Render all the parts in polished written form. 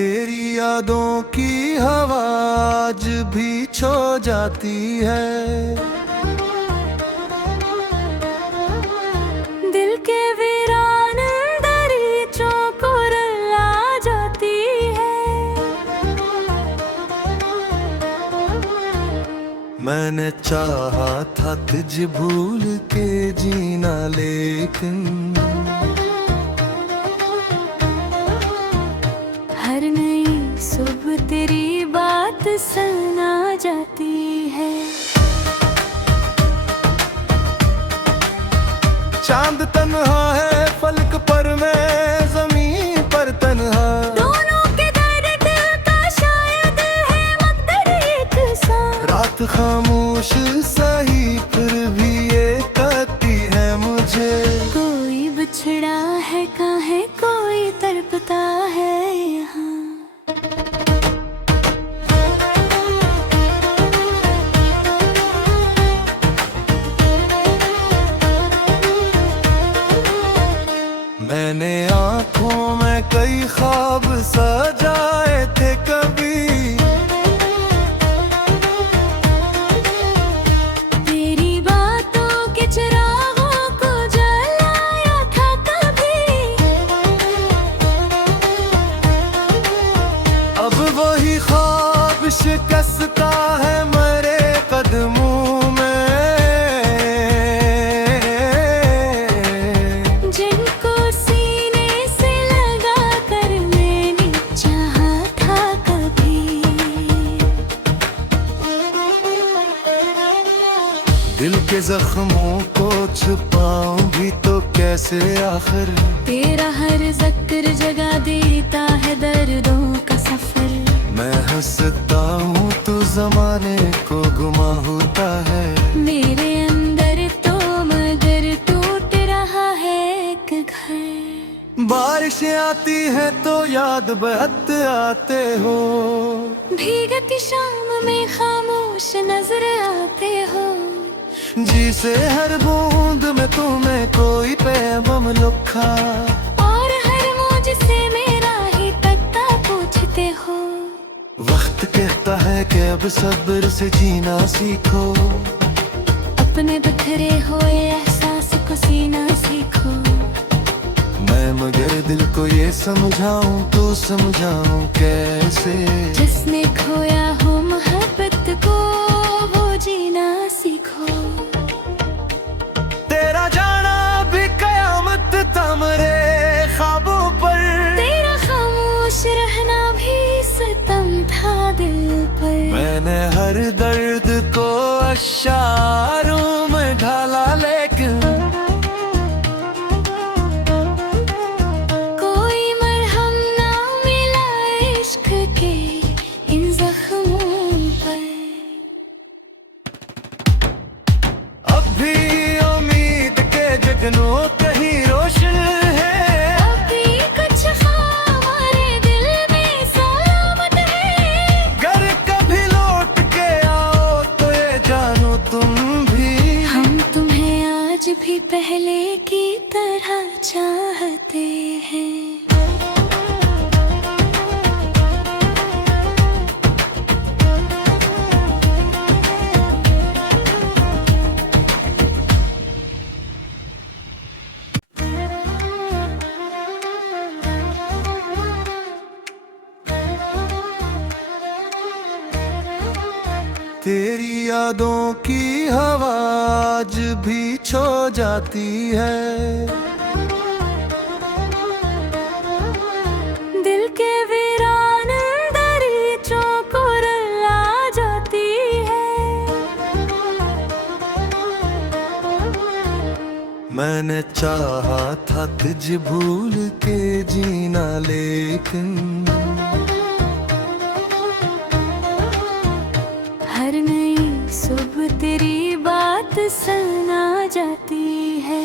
तेरी यादों की हवा आज भी छो जाती है। दिल के वीरान दरीचों को रुला जाती है। मैंने चाहा था तुझे भूल के जीना, लेकिन हर नई सुबह तेरी बात सुना जाती है। चांद तन्हा है फलक पर, मैं जमीन पर तन्हा। दोनों के दर्द का शायद है मकदर एक सा। रात खामोश सही फिर भी ये कहती है मुझे, कोई बिछड़ा है काहे कोई तड़पता है यहाँ। मैंने आँखों में कई ख्वाब सजाए थे कभी। तेरी बातों के चिरागों को जलाया था कभी। अब वही ख्वाब शिकस्ता है मेरे कदमों में। जिनको सीने से लगा कर मैंने चाहा था कभी। दिल के जख्मों को छुपाऊं भी तो कैसे आखिर। तेरा हर जिक्र जगा देता है दर्दों का सफर। मैं हंसता हूँ तो जमाने को गुमा होता है। मेरे अंदर तो मगर टूट रहा है एक घर। बारिश आती है तो याद बहत आते हो। भीगती शाम में खामोश नजर आते हो। जी से हर बूंद में तुम्हें कोई पैगाम लिखा। और हर मौज से मेरा ही पता पूछते हो। वक्त कहता है कि अब सब्र से जीना सीखो। अपने बिखरे हुए एहसास को सीना सीखो। मैं मगर दिल को ये समझाऊं तो समझाऊं कैसे। जिसने खोया हो मोहब्बत को वो जीना सीखो। तेरा जाना भी कयामत था मेरे ख्वाबों पर। तेरा खामोश रहना भी सितम था दिल पर। मैंने हर दर्द को अशारों में ढाला, लेकिन कोई मरहम ना मिला इश्क के इन जख्मों पर। अब भी उम्मीद के जगनों कहीं रोशन है। अभी कुछ हमारे दिल में सलामत है। घर कभी लौट के आओ तो ये जानो तुम भी। हम तुम्हें आज भी पहले की तरह चाहते हैं। तेरी यादों की हवा आज भी छो जाती है। दिल के वीरान दरीचों को रुला जाती है। मैंने चाहा था तुझे भूल के जीना, लेकिन हर नई सुबह तेरी बात सुना जाती है।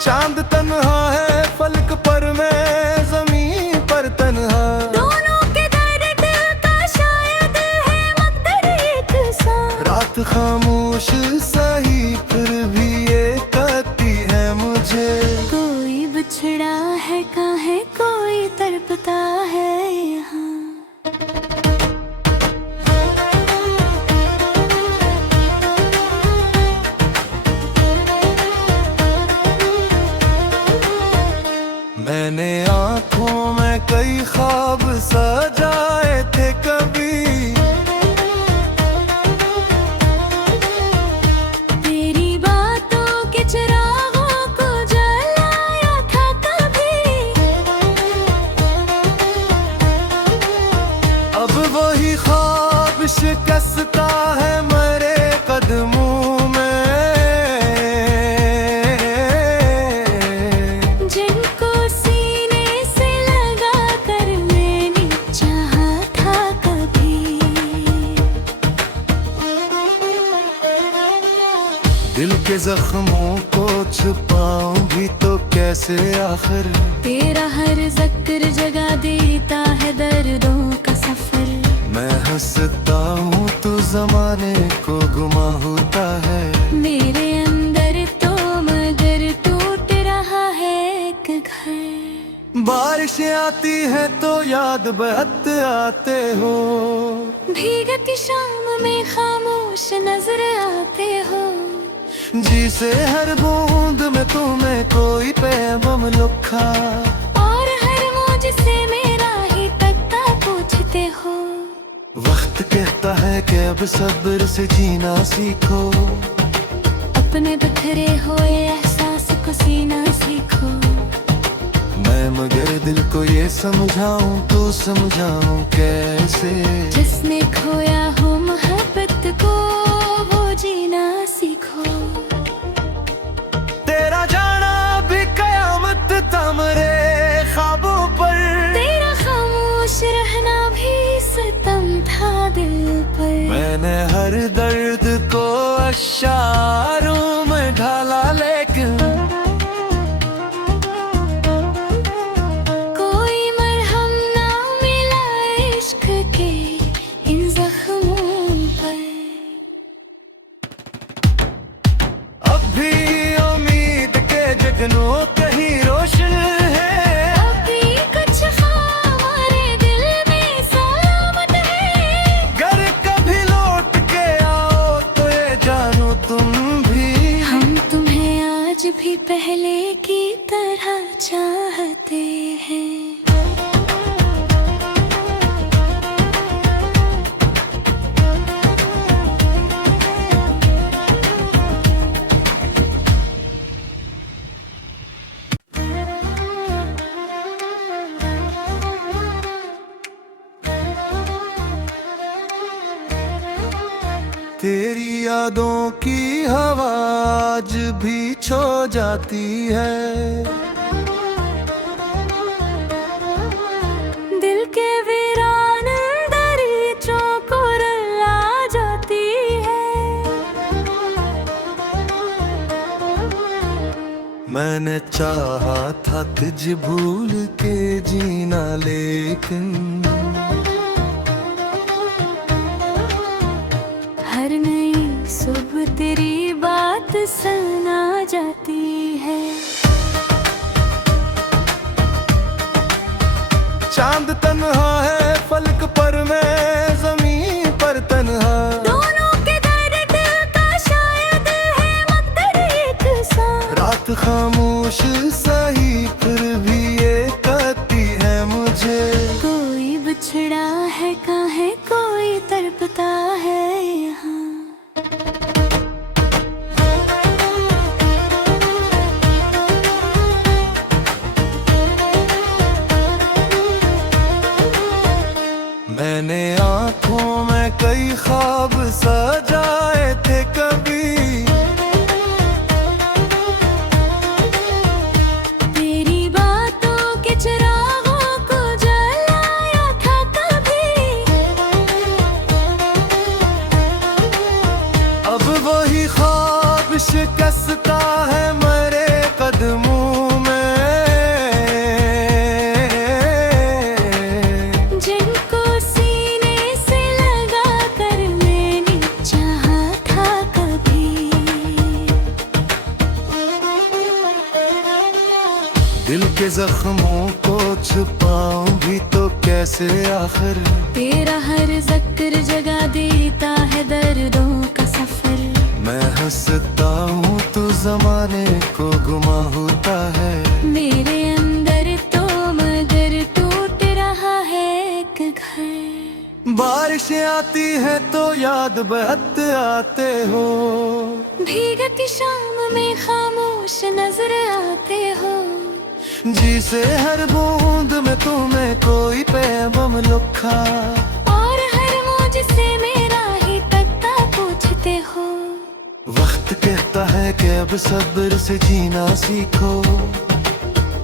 चांद तन्हा है फलक पर, मैं जमीन पर तन्हा। दोनों के दर्द का शायद है मकदर एक सा। रात खामोश सही फिर भी ये कहती है मुझे, कोई बिछड़ा शिकस्ता है मेरे कदमों में, जिनको सीने से लगा कर मैंने चाहा था कभी। दिल के जख्मों को छुपाऊं भी तो कैसे आखिर, तेरा हर जिक्र जगा देता है दर्दों का सफर। मैं हंसता हूँ तो जमाने को गुमा होता है, मेरे अंदर तो मगर टूट रहा है एक घर। बारिश आती है तो याद बहत आते हो, भीगती शाम में खामोश नजर आते हो। जी से हर बूंद में तुम्हें कोई पैगाम लिखा, और हर मौज से मेरा ही तख्ता पूछते हो। वक्त कहता है कि अब सब्र से जीना सीखो, अपने बिखरे हुए एहसास को सीना सीखो। मैं मगर दिल को ये समझाऊं तो समझाऊं कैसे, जिसने खोया हो मोहब्बत को वो जीना सीखो। तेरा जाना भी कयामत था मेरे ख्वाबों पर, तेरा खामोश रहना भी सितम था दिल पर। मैंने हर दर्द को अशारों में ढाला, लेकिन कोई मरहम ना मिला इश्क के इन जख्मों पर। अब भी उम्मीद के जगनों कहीं रोशन है, अभी कुछ हमारे दिल में सलामत है। घर कभी लौट के आओ तो ये जानो तुम भी, हम तुम्हें आज भी पहले की तरह चाहते हैं। तेरी यादों की हवा आज भी छो जाती है, दिल के वीरान दरीचों को रुला जाती है। मैंने चाहा था तुझ भूल के जीना, लेकिन हर नई सुबह तेरी बात सुना जाती है। चांद तन्हा है फलक पर, मैं जमीन पर तन्हा। दोनों के दर्द का शायद है मकदर एक सा। रात खामोश सही फिर भी ये कहती है मुझे, कोई बिछड़ा है काहे कोई तड़पता है यहाँ। मैंने आंखों में कई ख्वाब सजाए थे कभी, तेरी बातों के चिरागों को जलाया था कभी। अब वही ख्वाब शिकस्ता है मेरे कदमों में, जिनको सीने से लगा कर मैंने चाहा था कभी। दिल के जख्मों को छुपाऊं भी तो कैसे आखिर, तेरा हर जिक्र जगा देता है दर्दों का सफर। मैं हंसता हूँ तो जमाने को गुमा होता है, मेरे अंदर तो मगर टूट रहा है एक घर। बारिश आती है तो याद बहत आते हो, भीगती शाम में खामोश नजर आते हो। जी से हर बूंद में तुम्हें कोई पैगाम लिखा, और हर मौज से मेरा अब सब्र से जीना सीखो,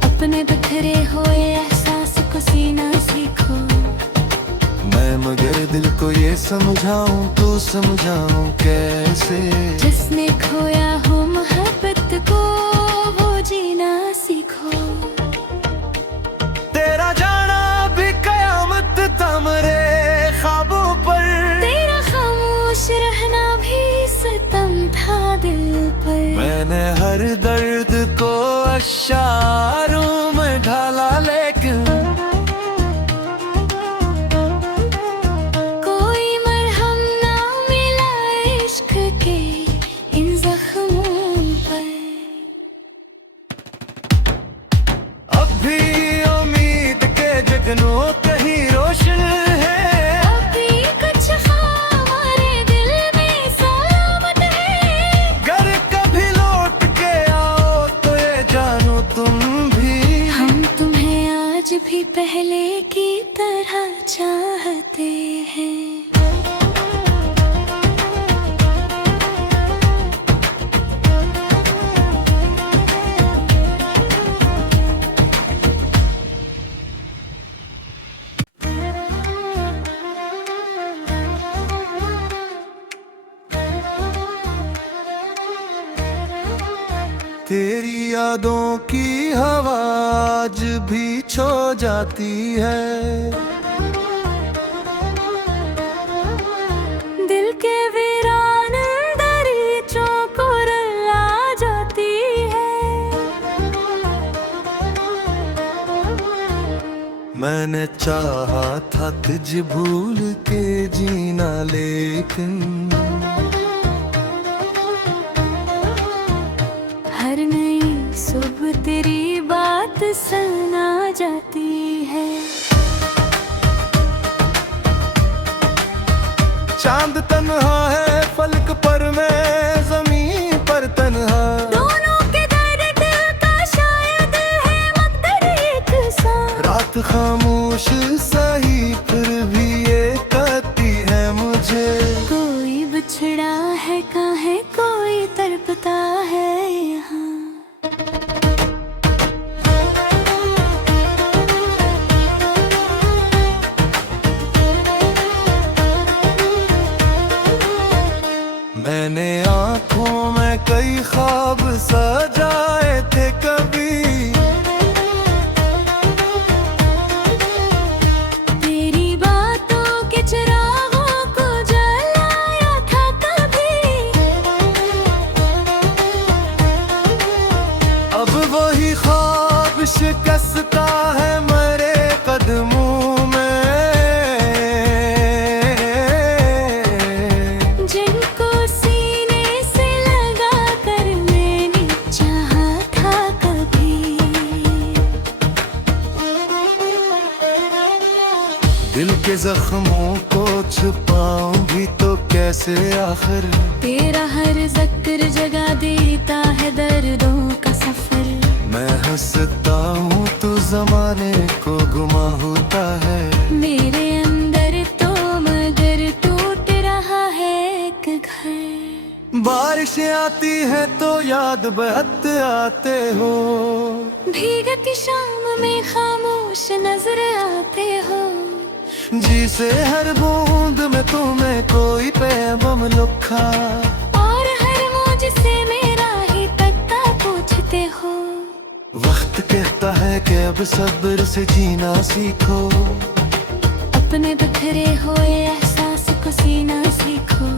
अपने बिखरे हुए एहसास को सीना सीखो। मैं मगर दिल को ये समझाऊं तो समझाऊं कैसे। जिसने खोया हो मोहब्बत को वो जीना सीखो। तेरा जाना भी कयामत था मेरे ख्वाबों पर, तेरा खामोश रहना भी सितम था दिल पर। मैंने हर दर्द को अशारों में ढाला, लेकिन कोई मरहम ना मिला इश्क के इन जख्मों पर। अब भी उम्मीद के जगनों कहीं रोशन है, अभी कुछ हमारे दिल में सलामत है। घर कभी लौट के आओ तो ये जानो तुम भी, हम तुम्हें आज भी पहले की तरह चाहते हैं। तेरी यादों की हवा आज भी छो जाती है, दिल के वीरान दरीचों को रुला जाती है। मैंने चाहा था तुझ भूल के जीना, लेकिन हर नई सुबह तेरी बात सुना जाती है। चांद तन्हा है फलक पर, मैं जमीन पर तन्हा। दोनों के दर्द का शायद है मकदर एक सा। रात खामोश सही फिर भी ये कहती है मुझे, कोई बिछड़ा है काहे कोई तड़पता है यहाँ। मैंने आंखों में कई ख्वाब सजाए थे कभी, तेरी बातों के चिरागों को जलाया था कभी। अब वही ख्वाब शिकस्ता है मेरे कदमों में, जिनको सीने से लगा कर मैंने चाहा था कभी। दिल के जख्मों को छुपाऊं भी तो कैसे आखिर। तेरा हर जिक्र जगा देता है दर्दों का सफर। मैं हंसता हूँ तो जमाने को गुमा होता है, मेरे अंदर तो मगर टूट रहा है एक घर। बारिश आती है तो याद बहत आते हो, भीगती शाम में खामोश नजर आते हो। जी से हर बूंद में तुम्हें कोई पैगाम लिखा, और हर मौज से मेरा ही तख्ता पूछते हो। वक्त कहता है कि अब सब्र से जीना सीखो, अपने बिखरे हुए एहसास को सीना सीखो।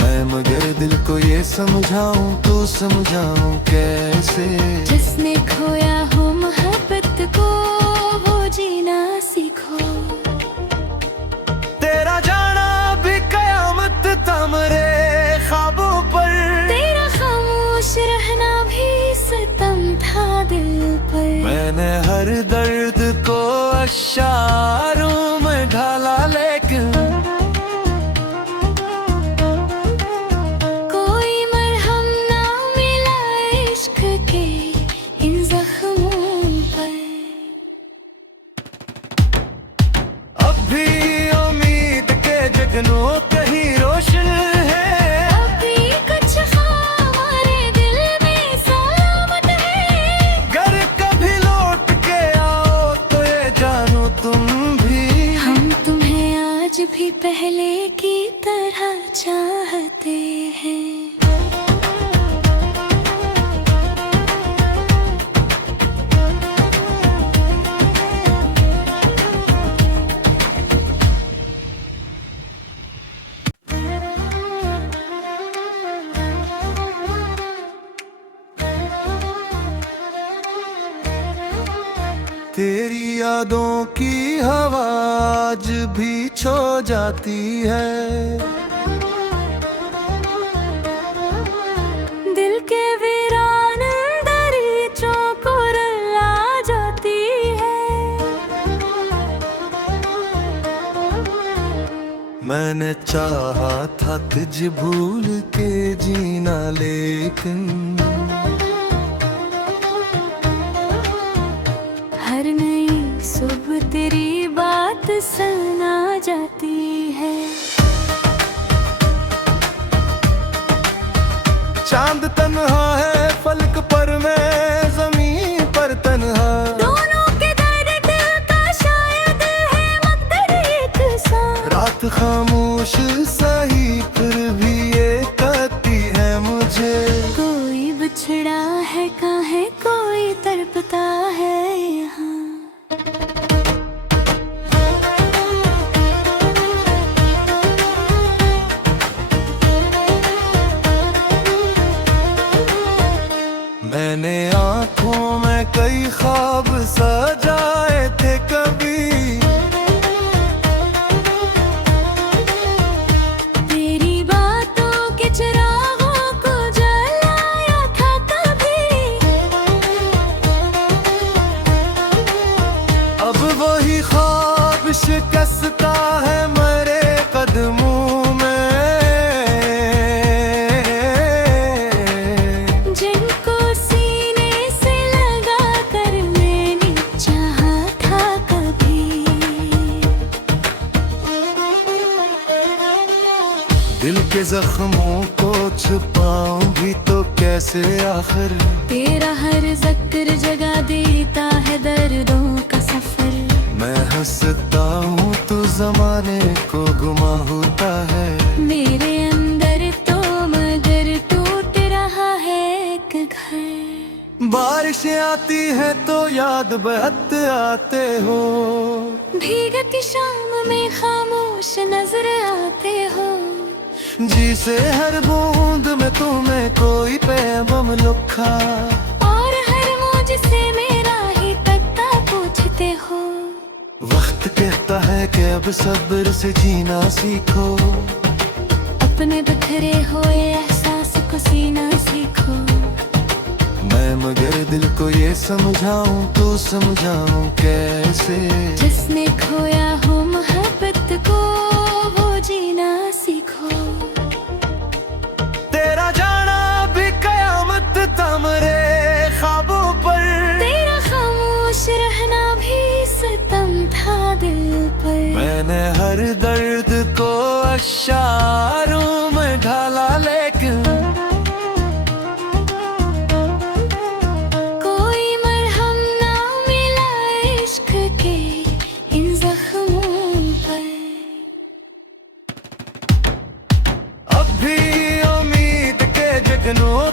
मैं मगर दिल को ये समझाऊं तो समझाऊं कैसे। जिसने खोया हो मोहब्बत को वो जीना सीखो। तेरा जाना भी कयामत था मेरे ख्वाबों पर, तेरा खामोश रहना भी सितम था दिल पर। मैंने हर दर्द को अशारों में ढाला, लेकिन कोई मरहम ना मिला इश्क के इन जख्मों पर। अब भी उम्मीद के जगनों कहीं रोशन है, अभी कुछ हमारे दिल की तरह चाहते हैं। तेरी यादों की हवा आज भी छो जाती है। दिल के वीरान दरीचों को रुला जाती है। मैंने चाहा था तुझे भूल के जीना, लेकिन हर नई सुबह तेरी बात सुना जाती है। चांद तन्हा है फलक पर, मैं जमीन पर तन्हा। दोनों के दर्द दिल का शायद है मगर एक सा। रात खामोश सही फिर भी ये कहती है मुझे, कोई बिछड़ा है काहे कोई तड़पता है यहाँ। मैंने आंखों में कई ख्वाब सजाए थे कभी। तेरी बातों के चिरागों को जलाया था कभी। अब वही ख्वाब शिकस्ता है मेरे कदमों में। जिनको सीने से लगा कर मैंने चाहा था कभी। दिल के जख्मों को छुपाऊं भी तो कैसे आखिर। तेरा हर जिक्र जगा देता है दर्दों का सफर। मैं हंसता हूँ तो जमाने को गुमा होता है। मेरे अंदर तो मगर टूट रहा है एक घर। बारिश आती है तो याद बहत आते हो। भीगती शाम में खामोश नजर आते हो। जी से हर बूंद में तुम्हें कोई पैगाम लिखा। और हर मौज से मेरा ही पता पूछते हो। वक्त कहता है कि अब सब्र से जीना सीखो। अपने बिखरे हुए एहसास को सीना सीखो। मैं मगर दिल को ये समझाऊं तो समझाऊं कैसे। जिसने खोया हो मोहब्बत को वो जीना सीखो। तेरा जाना भी कयामत था मेरे ख्वाबों पर। तेरा खामोश रहना भी सितम था दिल पर। मैंने हर दर्द को अशारों में ढाला, लेकिन कोई मरहम ना मिला इश्क के इन जख्मों पर। अब भी उम्मीद के जगनों